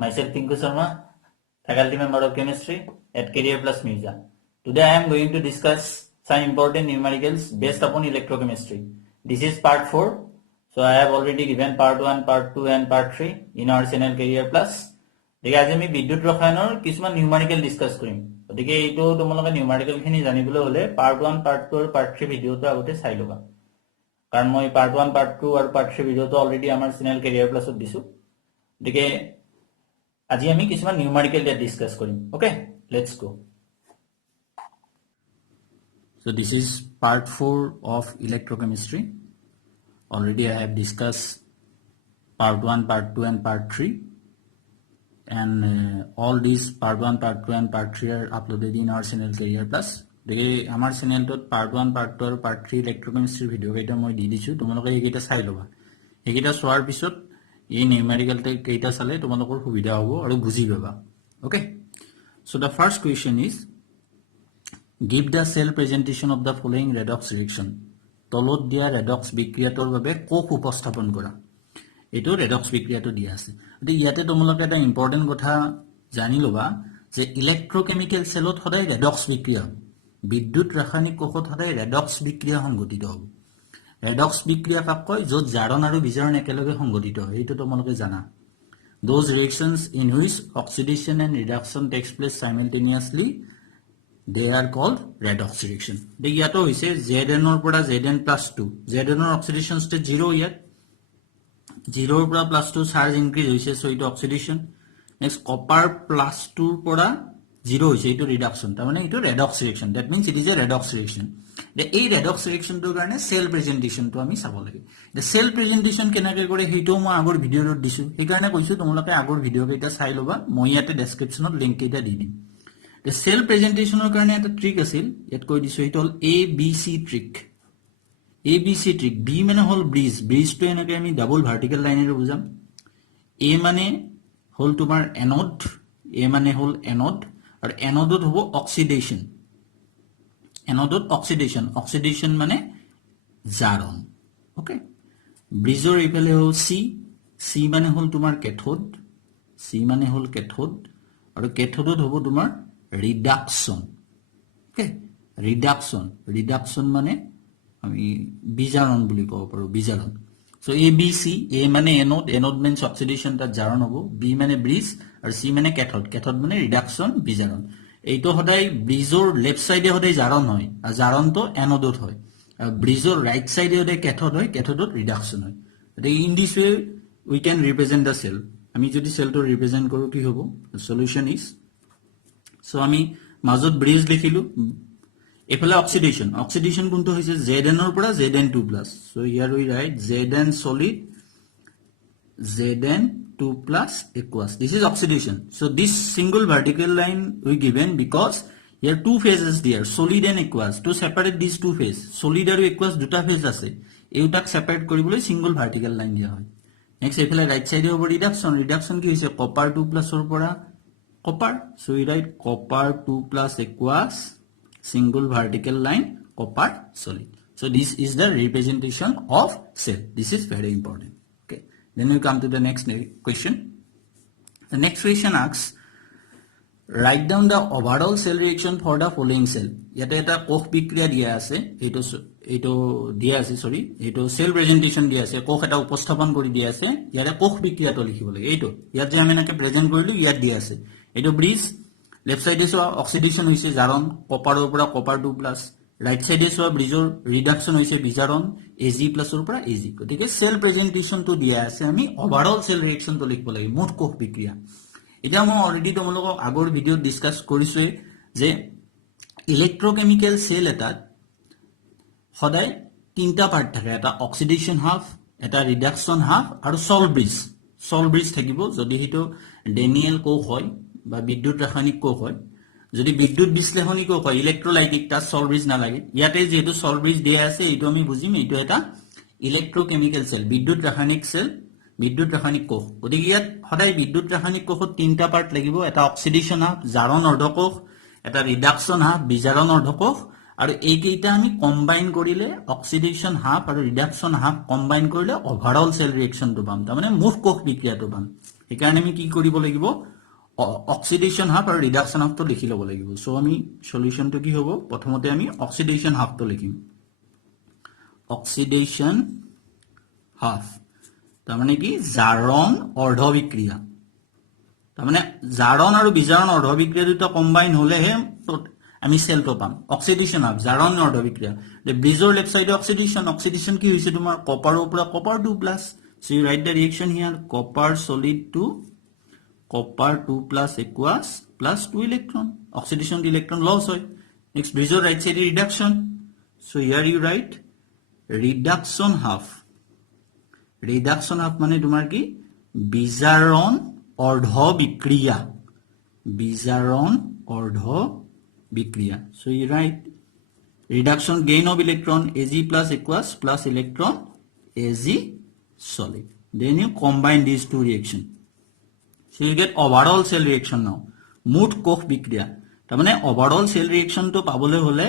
Myself Pinku Sharma, faculty member of chemistry at Career Plus Mirza. Today I am going to discuss some important numericals based upon electrochemistry. This is part 4. So I have already given part 1, part 2 and part 3 in our channel Career Plus. देखिए आज আমি বিদ্যুৎ ৰসায়নৰ কিছুমান numerical discuss কৰিম গতিকে এইটো তোমালোকে numerical খিনি জানিবলৈ হলে পাৰ্ট 1 পাৰ্ট 2 আৰু পাৰ্ট 3 ভিডিওটো আগতে চাই লবা কাৰণ মই পাৰ্ট 1 পাৰ্ট 2 আৰু পাৰ্ট 3 ভিডিওটো অলৰেডি আমাৰ চেনেল কেৰিয়াৰ প্লাছত দিছো গতিকে আজি আমি কিছুমান নিউমাৰিকেল দিয়া ডিসকাস কৰিম okay let's go so this is part 4 of electrochemistry already I have discussed part 1 part 2 and part 3 and all these part 1 part 2 and part 3 are uploaded in our channel Career Plus দেখি আমাৰ চেনেলটোত part 1 part 2 আৰু part 3 ইলেক্ট্ৰোকেমিষ্ট্ৰি video কেইটা মই দি দিছো তোমালোকে এইকেইটা চাই লবা এইকেইটা চোৱাৰ পিছত এই নিউমেৰিকেল কেইটা চালে তোমালোকৰ সুবিধা হ'ব আৰু বুজি পাবা okay so the first question is give the cell presentation of the following redox reaction তলত দিয়া redox বিক্ৰিয়াটোৰ বাবে কোষ উপস্থাপন কৰা এটো redox বিক্ৰিয়াটো দিয়া আছে গতি ইয়াতে তোমালোকে এটা ইম্পৰ্টেন্ট কথা জানি লবা যে ইলেক্ট্ৰোকেমিক্যাল সেলত সদায় redox বিক্ৰিয়া বিদ্যুৎ ৰাসায়নিক কোষত সদায় redox বিক্ৰিয়া সংঘটিত হ'ব redox বিক্ৰিয়া কাক কয় যত জাৰণ আৰু বিজাৰণ একেলগে সংঘটিত হয় এটো তোমালোকে জানা those reactions in which oxidation and reduction takes place simultaneously they are called redox reaction de yato hoise Zn or pora Zn plus 2 Zn or oxidation state 0 yet 0 or pora plus 2 charge increase hoise so it oxidation next copper plus 2 pora 0 hoise it reduction ta mane it redox reaction that means it is a redox reaction the a redox reaction to karone cell presentation to ami sabo lage the cell presentation kenake kore heito mo agor video ro disu ei karone koisu tomoloke agor video keita sai loba moi yate description ot link keita di dim the cell presentation or karone eta trick asil yet koi disu it all abc trick abc trick b mane hol breeze to enake ami double vertical line ero bujam a mane hol tomar anode a mane hol anode और एनोडोट होबो oxidation एनोडोट oxidation माने जारन okay Breezer इफाले हो सी माने whole तुमार cathode और कैथोडोट होबो तुमार reduction okay reduction माने আমি বিজারণ বুলি কব পাৰো বিজারণ so abc a মানে anode means oxidation তা জারণ হবো b মানে ব্রিজ আর c মানে ক্যাথোড মানে রিডাকশন বিজারণ এইটো সদায় ব্ৰিজৰ লেফট সাইডে সদায় জাৰণ হয় আৰ জাৰণ তো অ্যানোডত হয় আৰ ব্ৰিজৰ রাইট সাইডে সদায় ক্যাথোড হয় ক্যাথোডত রিডাকশন হয় in this way we can represent the cell আমি যদি সেলটো রিপ্রেজেন্ট কৰো কি হ'ব সলিউশন ইজ সো আমি মাজত ব্ৰিজ লিখিলো এফালে অক্সিডেশন কোনটো হৈছে Zn ৰ পৰা Zn2+ so here we write Zn solid Zn2+ equals this is oxidation so this single vertical line we given because here two phases there solid and aqueous to separate these two phase solid আৰু aqueous দুটা phase আছে এউটাক separate কৰিবলৈ single vertical line দিয়া হয় next এফালে right সাইডে হ'ব ৰিডাকশন কি হৈছে copper 2+ ৰ পৰা copper so we write copper 2+ aqueous single vertical line copper solid so this is the representation of cell this is very important okay then we come to the next question the next question asks write down the overall cell reaction for the following cell yate eta koch bikriya dia ase eto dia ase sorry eto cell presentation dia ase koch eta uposthapan kori dia ase yare koch bikriya to likhibo lage eto yat je ami nake present korilu yat dia ase eto breeze left side is oxidation hoise jaron copper or pora copper 2+ right side is bridgeor reduction hoise bijaron Ag+ or pora Ag gotike cell presentation to dia ase ami overall cell reaction to likhbo lage mot koch bikriya eta mo already tomolok agor video discuss korisu je electrochemical cell eta hoday tinta part thake eta oxidation half eta reduction half aru sol bridge thakibo jodi hito Daniel koch hoy বা বিদ্যুৎ রাসায়নিক কোষ হয় যদি বিদ্যুৎ বিশ্লেষণী কোষ হয় ইলেক্ট্ৰোলাইটিক তা সল ব্ৰিজ না লাগে ইয়াতে যেহেতু সল ব্ৰিজ দিয়া আছে এইটো আমি বুজিম এইটো এটা ইলেক্ট্ৰোকেমিক্যাল সেল বিদ্যুৎ ৰাসায়নিক কোষ গতিকে ইয়াত সদায় বিদ্যুৎ ৰাসায়নিক কোষত তিনটা পাৰ্ট লাগিব এটা অক্সিডেশন হাফ জাৰণ অৰ্ধকোষ এটা ৰিডাকশন হাফ বিজাৰণ অৰ্ধকোষ আৰু এইকেইটা আমি কম্বাইন কৰিলে অক্সিডেশন হাফ আৰু ৰিডাকশন হাফ কম্বাইন কৰিলে ওভাৰঅল সেল ৰিঅ্যাকশনটো পাম তাৰমানে মুঠ কোষ বিক্ৰিয়াটো পাম সেইকাৰণে আমি কি কৰিব লাগিব অক্সিডেশন হাফ আৰু ৰিডাকশন হাফটো লিখি ল'ব লাগিব সো আমি সলিউশনটো কি হ'ব প্ৰথমতে আমি অক্সিডেশন হাফটো লিখিম অক্সিডেশন হাফ তাৰমানে কি জাৰণ অৰ্ধ বিক্ৰিয়া তাৰমানে জাৰণ আৰু বিজাৰণ অৰ্ধ বিক্ৰিয়া দুটা কম্বাইন হলেহে আমি সেলটো পাম অক্সিডেশন হাফ জাৰণ অৰ্ধ বিক্ৰিয়া the ব্ৰিজৰ লেফট সাইডে অক্সিডেশন কি হৈছে তোমাৰ কপাৰৰ পৰা copper 2+ so you write the reaction here copper solid to copper 2+ aqueous plus 2 electron oxidation electron loss hoy next bridger right side reduction so here you write reduction half মানে তোমার কি বিজারণ অর্ধ বিক্রিয়া so you write reduction gain of electron Ag plus aqueous plus electron Ag solid then you combine these two reactions so you get overall cell reaction now মুঠ কোষ বিক্রিয়া তার মানে overall cell reaction তো পাবলে হলে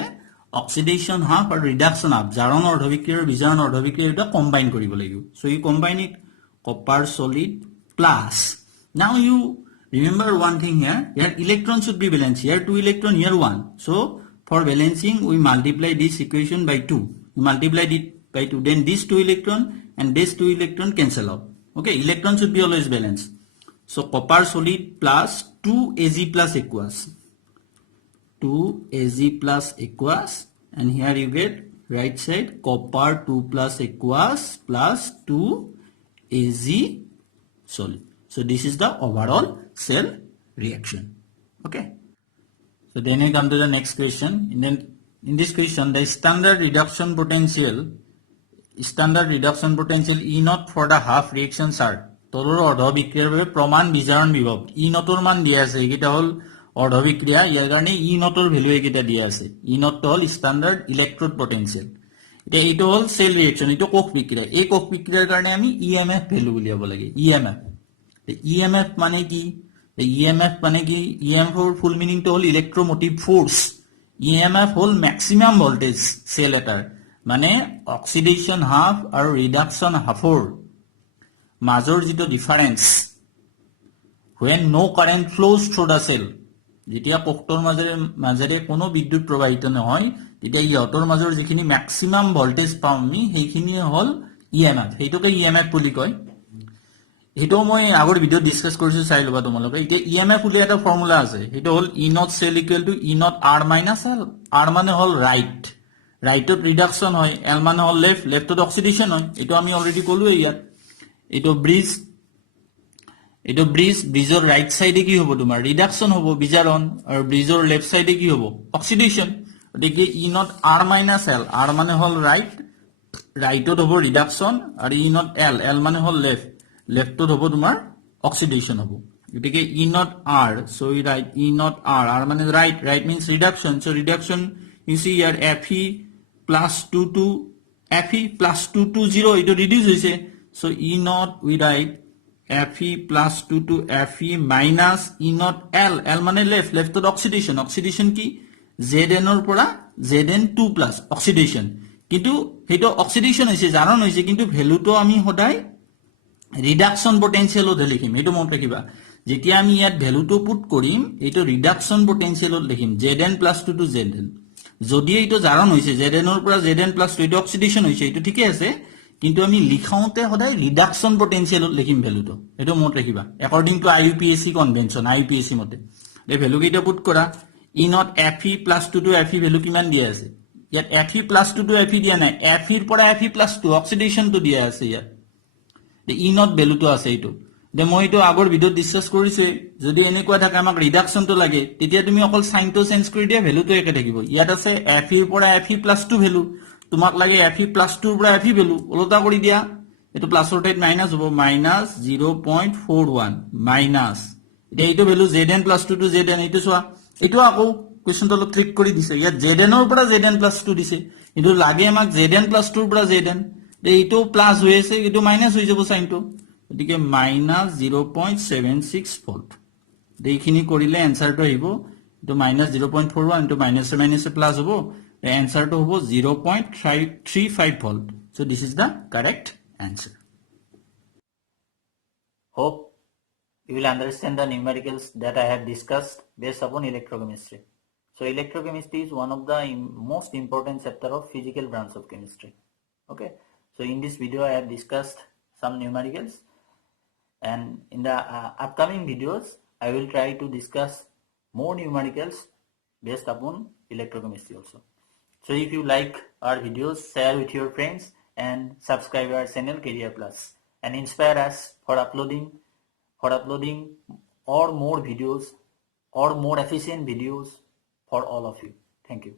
oxidation half or reduction half জারণ অর্ধ বিক্রিয়া বিজারণ অর্ধ বিক্রিয়া এটা কম্বাইন করিব লাগিব so you combine it copper solid plus now you remember one thing here electron should be balanced here 2 electron here 1 so for balancing we multiply this equation by 2 we multiply it by 2 then this 2 electron and this 2 electron cancel out okay electron should be always balanced so copper solid plus 2 Ag plus aqueous 2 Ag plus aqueous and here you get right side copper 2 plus aqueous plus 2 Ag solid so this is the overall cell reaction okay so then we come to the next question in this question the standard reduction potential E naught for the half reactions are তলৰ অৰ্ধ বিক্ৰিয়াৰ বাবে প্ৰমাণ বিজাৰণ বিভৱ ই Notre মান দিয়া আছে এইটা হল অৰ্ধ বিক্ৰিয়া ইয়াৰ কাৰণে ই নটৰ ভ্যালু এইটা দিয়া আছে ই নট হল স্ট্যান্ডাৰ্ড ইলেক্ট্ৰোড পটেনশিয়াল এটা এইটো হল সেল ৰিঅ্যাকশন এইটো কোষ বিক্ৰিয়া এই কোষ বিক্ৰিয়াৰ কাৰণে আমি ইএমএফ ভ্যালু উলিয়াব লাগে ইএমএফ মানে কি ইএমএফ ৰ ফুল মিনিং তো হল ইলেক্ট্ৰোমোটিভ ফোৰ্স ইএমএফ হল ম্যাক্সিমাম ভোল্টেজ সেল এটাৰ মানে অক্সিডেশন হাফ আৰু ৰিডাকশন হাফৰ মাজৰ যেটো difference when no current flows through the cell যেতিয়া কোষৰ মাজেৰে কোনো বিদ্যুৎ প্ৰবাহিত নহয় তেতিয়া ইহতৰ মাজৰ যিখিনি ম্যাক্সিমাম ভোল্টেজ পাম আমি সেইখিনি হল ইএমএফ হেইটোকে ইএমএফ বুলি কয় হেটো মই আগৰ ভিডিও ডিসকাস কৰিছো চাই লবা তোমালোকে এতিয়া ইএমএফ বুলি এটা ফৰ্মুলা আছে হেটো হল E naught cell equal to E naught R minus L R মানে হল রাইটত রিডাকশন হয় L মানে হল লেফটত অক্সিডেশন হয় এটো আমি অলরেডি কলো ইয়াত এটো ব্ৰিজৰ ৰাইট সাইডে কি হ'ব তোমাৰ ৰিডাকশন হ'ব বিজাৰণ আৰু ব্ৰিজৰ লেফট সাইডে কি হ'ব অক্সিডেশন গতিকে E naught R minus L R মানে হল রাইটত হ'ব ৰিডাকশন আৰু E naught L মানে হল লেফটত হ'ব তোমাৰ অক্সিডেশন হ'ব গতিকে E naught R so we write E naught R মানে right means reduction so reduction you see here Fe plus 2 to Fe plus 2 to 0 it reduce হৈছে so E naught we write Fe plus 2 to Fe minus E naught L মানে left to oxidation কি Zn or পৰা Zn2 plus oxidation কিন্তু হেটো oxidation হৈছে জাৰণ হৈছে কিন্তু value তো আমি সদায় ৰিডাকশন পটেনশিয়ালত লিখিম এটো মনত ৰাখিবা যেতিয়া আমি ইয়াত ভ্যালু তো পুট কৰিম এটো ৰিডাকশন পটেনশিয়ালত লিখিম Zn plus 2 to Zn যদি এটো জাৰণ হৈছে Zn or পৰা Zn plus 2 অক্সিডেশন হৈছে এটো ঠিকই আছে কিন্তু আমি লিখাওতে সদায় রিডাকশন পটেনশিয়ালত লিখিম ভ্যালু তো এটো মনত ৰাখিবা অ্যাকৰ্ডিং টু IUPAC কনভেনশন IUPAC মতে এই ভ্যালু কেইটা পুট কৰা E naught Fe plus 2 to Fe value কিমান দিয়া আছে ইয়াত Fe plus 2 to Fe দিয়া নাই Fe ৰ পৰা Fe plus 2 অক্সিডেশন তো দিয়া আছে ইয়াত E naught ভ্যালু তো আছে এটো দে মই এটো আগৰ ভিডিওত ডিসকাস কৰিছে যদি এনেকুৱা থাকে আমাক ৰিডাকশন তো লাগে তেতিয়া তুমি অকল সাইন তো চেঞ্জ কৰি দিয়া ভ্যালু তো একে থাকিব ইয়াত আছে Fe ৰ পৰা Fe plus 2 ভ্যালু তোমাক লাগে Fe plus 2 ৰ পৰা Fe ভ্যালু ওলটা কৰি দিয়া এটো প্লাসৰ ঠাইত মাইনাস হ'ব মাইনাস 0.41 মাইনাস এটা এইটো value Zn plus 2 to Zn এইটো সোয়া এইটো আকৌ কোৱেশ্চন তো ক্লিক কৰি দিছে ইয়াত Zn ৰ পৰা Zn plus 2 দিছে এটো লাগে আমাক Zn plus 2 ৰ পৰা Zn এইটো প্লাস হৈ আছে এটো মাইনাস হৈ যাব সাইনটো গতিকে মাইনাস 0.76 ভোল্ট এইখিনি কৰিলে এনসাৰটো আহিব এটো মাইনাস 0.41 ইনটু মাইনাস প্লাস হ'ব answer to hobo 0.35 volt. So this is the correct answer. Hope you will understand the numericals that I have discussed based upon electrochemistry. So electrochemistry is one of the most important chapter of physical branch of chemistry. Okay, so in this video I have discussed some numericals, and in the upcoming videos I will try to discuss more numericals based upon electrochemistry also. So if you like our videos, share with your friends and subscribe our channel Career Plus and inspire us for uploading or more videos or more efficient videos for all of you. Thank you.